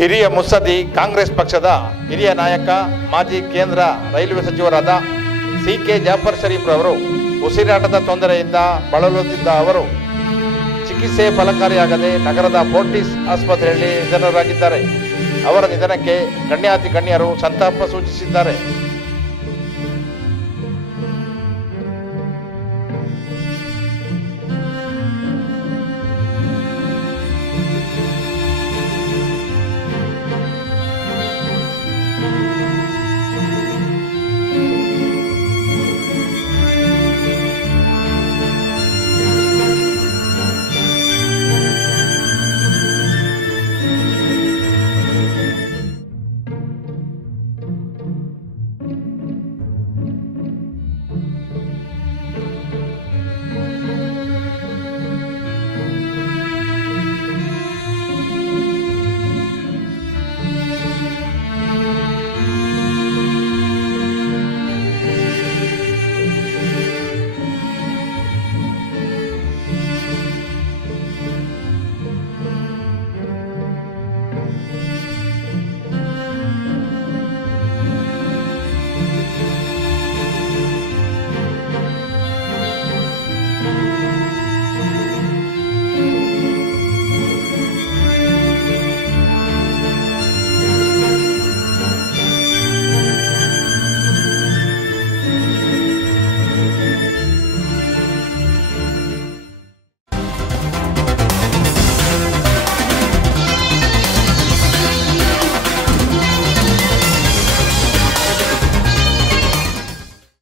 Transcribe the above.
ಹಿರಿಯ ಮುತ್ಸದ್ದಿ ಕಾಂಗ್ರೆಸ್ ಪಕ್ಷದ ಹಿರಿಯ ನಾಯಕ ಮಾಜಿ ಕೇಂದ್ರ ರೈಲ್ವೆ ಸಚಿವರಾದ ಸಿ.ಕೆ. ಜಾಫರ್ ಶರೀಫ್ ರವರು ಉಸಿರಾಟದ ತೊಂದರೆಯಿಂದ ಬಳಲುತ್ತಿದ್ದ ಅವರು ಚಿಕಿತ್ಸೆ ಫಲಕಾರಿಯಾಗದೆ ನಗರದ ಫೋರ್ಟಿಸ್ ಆಸ್ಪತ್ರೆಯಲ್ಲಿ ನಿಧನರಾಗಿದ್ದಾರೆ. ಅವರ ನಿಧನಕ್ಕೆ ಗಣ್ಯಾತಿ ಗಣ್ಯರು ಸಂತಾಪ ಸೂಚಿಸಿದ್ದಾರೆ.